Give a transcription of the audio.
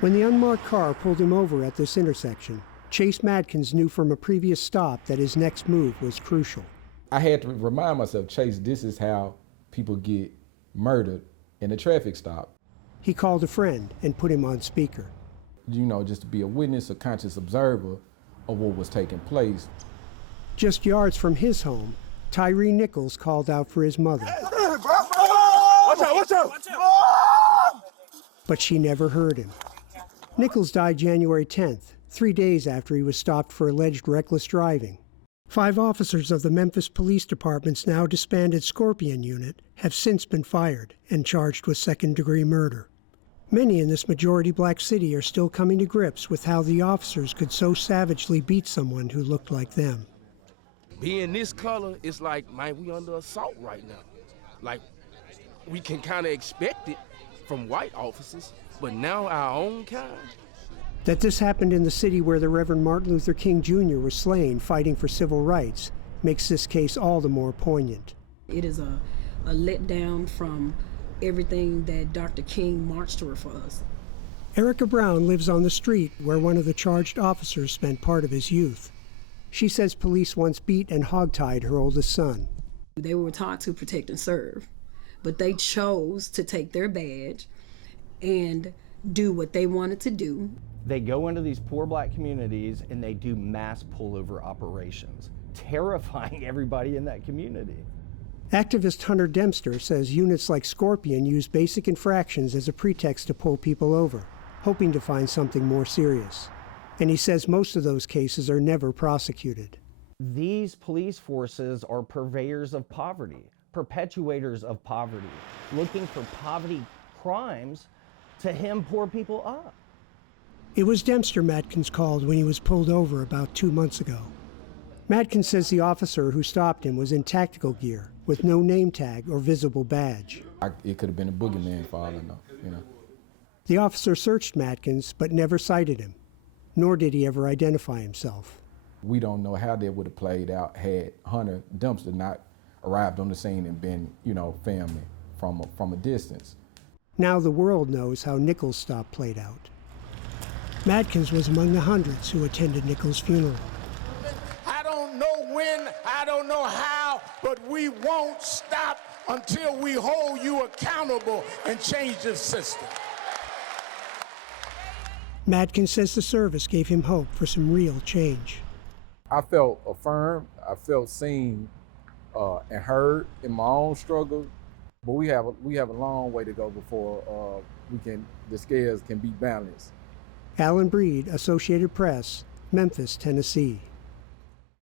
When the unmarked car pulled him over at this intersection, Chase Madkins knew from a previous stop that his next move was crucial. I had to remind myself, Chase, this is how people get murdered in a traffic stop. He called a friend and put him on speaker. Just to be a witness, a conscious observer of what was taking place. Just yards from his home, Tyre Nichols called out for his mother. Watch out! But she never heard him. Nichols died January 10th, 3 days after he was stopped for alleged reckless driving. 5 officers of the Memphis Police Department's now disbanded Scorpion unit have since been fired and charged with second-degree murder. Many in this majority-black city are still coming to grips with how the officers could so savagely beat someone who looked like them. Being this color, it's like, man, we under assault right now. Like, we can kind of expect it from white officers, but now our own kind. That this happened in the city where the Reverend Martin Luther King Jr. was slain fighting for civil rights makes this case all the more poignant. It is a letdown from everything that Dr. King marched for us. Erica Brown lives on the street where one of the charged officers spent part of his youth. She says police once beat and hogtied her oldest son. They were taught to protect and serve, but they chose to take their badge and do what they wanted to do. They go into these poor black communities and they do mass pullover operations, terrifying everybody in that community. Activist Hunter Dempster says units like Scorpion use basic infractions as a pretext to pull people over, hoping to find something more serious. And he says most of those cases are never prosecuted. These police forces are purveyors of poverty, perpetuators of poverty, looking for poverty crimes to hem poor people up. It was Dempster Madkins called when he was pulled over about 2 months ago. Madkins says the officer who stopped him was in tactical gear with no name tag or visible badge. It could have been a boogeyman for all I know, The officer searched Madkins but never cited him, nor did he ever identify himself. We don't know how that would have played out had Hunter Dempster not arrived on the scene and been, family from a distance. Now the world knows how Nichols' stop played out. Madkins was among the hundreds who attended Nichols' funeral. I don't know when, I don't know how, but we won't stop until we hold you accountable and change the system. Madkins says the service gave him hope for some real change. I felt affirmed, I felt seen and heard in my own struggle, but we have a long way to go before the scales can be balanced. Alan Breed, Associated Press, Memphis, Tennessee.